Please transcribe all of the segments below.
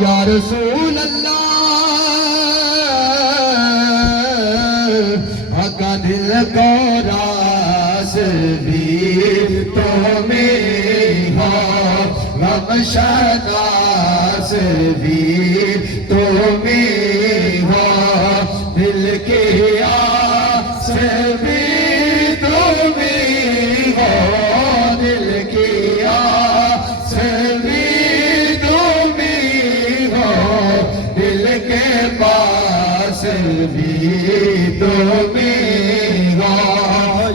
یا رسول اللہ آقا دل کو راس بھی تمہیں ہو غم شناس بھی تمہیں ہو دل کی آس بھی تمہیں ہو دل کی آس بھی پاس بھی تمہیں ہو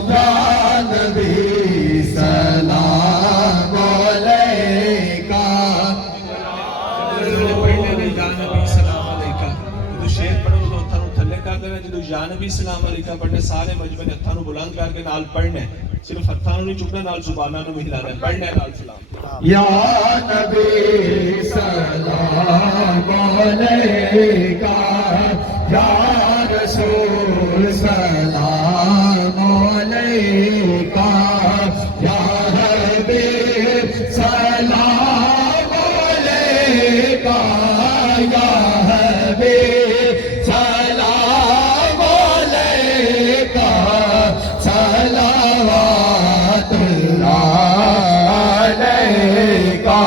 یا نبی سلام علیکہ شیر پڑھو تو ہتھاں نوں تھلے کر دینا جدوں یا نبی سلام علیکہ پڑھنے سارے مجمع نے ہتھاں نوں بلند کر کے نال پڑھنے صرف ہتھاں نوں نہیں چکنا نال زباناں نوں بھی ہلانا پڑھنے نال سلام یا نبی سلام علیکہ یا رسول سلام علیکہ یا حبیب سلام علیکہ یا حبیب سلام علیکہ صلوات اللہ علیکہ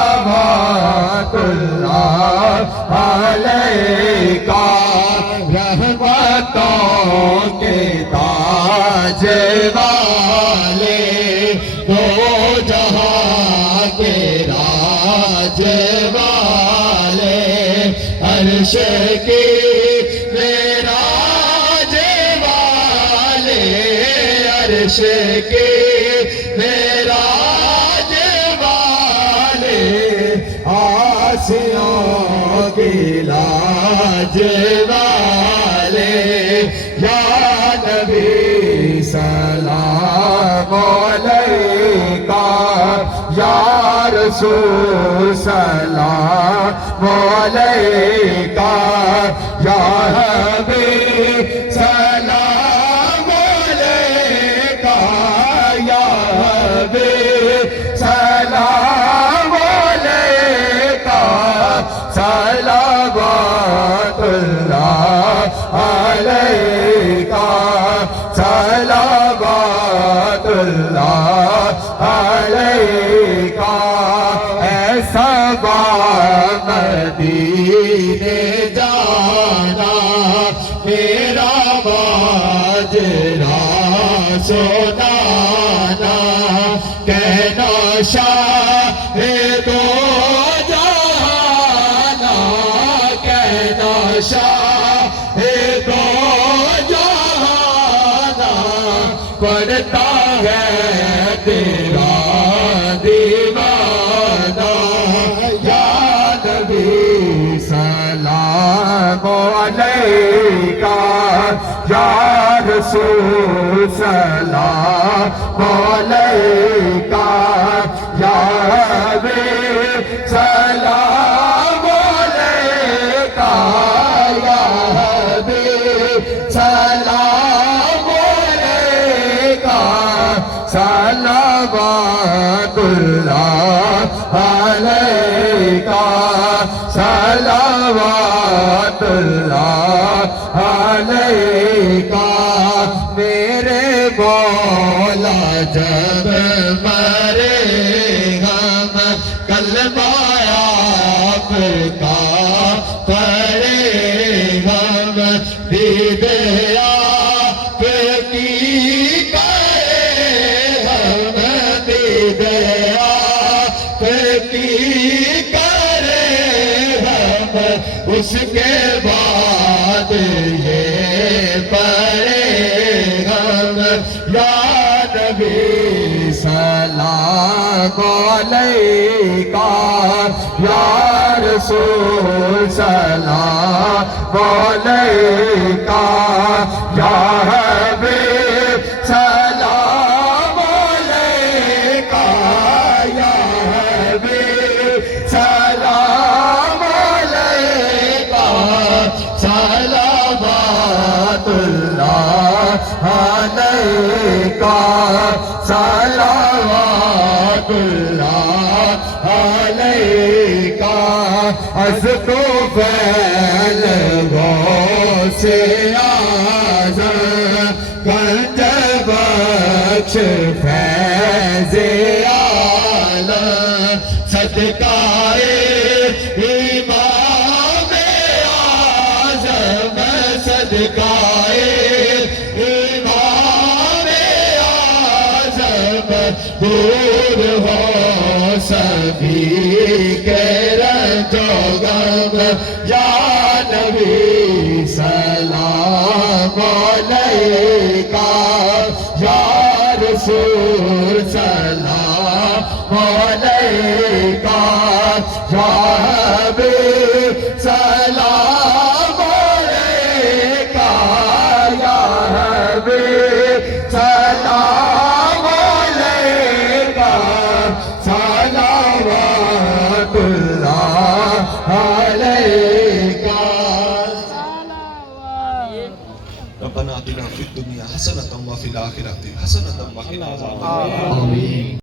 صلوات اللہ علیکہ رحمتوں کے تاج والے دو جہاں کے راج والے عرش کی معراج والے عرش کی معراج والے آسیوں کی لاج والے یا نبی سلام علیکہ یا رسول سلام علیکہ یا حبیب سلام علیکہ یا حبیب سلام علیکہ صلوات اللہ علیکہ صلوات اللہ علیکہ ایسا مدینے جانا میرا ماجرا سنانا کہنا شاہ دو جہانا کہنا شاہ دو جہانا پڑھتا ہے تیرا دیوانہ یا نبی سلام علیکہ یا رسول سلام علیکہ یا حبیب سلام علیکہ یا حبیب سلام علیکہ صلوات اللہ علیکہ صلوات اللہ علیکہ میرے مولا جب مرے ہم کلمہ آپ کا پڑھے ہم دید آپ کی کرے ہم دید آپ کی کرے ہم اس کے بعد یہ پڑھے ہم یا نبی سلام علیکہ یا رسول سلام علیکہ یا حبیب سلام علیکہ یا حبیب سلام علیکہ صلوات اللہ علیکہ صلوات اللہ علیکہ از تو فیل غوث اعظم گنج بخش فیض عالم صدقہ امام اعظم صدقہ امام اعظم دور ہو سبھی کے رنج و غم یا نبی سلام علیکہ یا رسول سلام علیکہ یا حبیب سلام علیکہ یا حبیب سلام علیکہ صلوات اللہ علیکہ ربنا آتنا فی الدنیا حسنۃ وفی الآخرۃ حسنۃ وقنا عذاب النار آمین.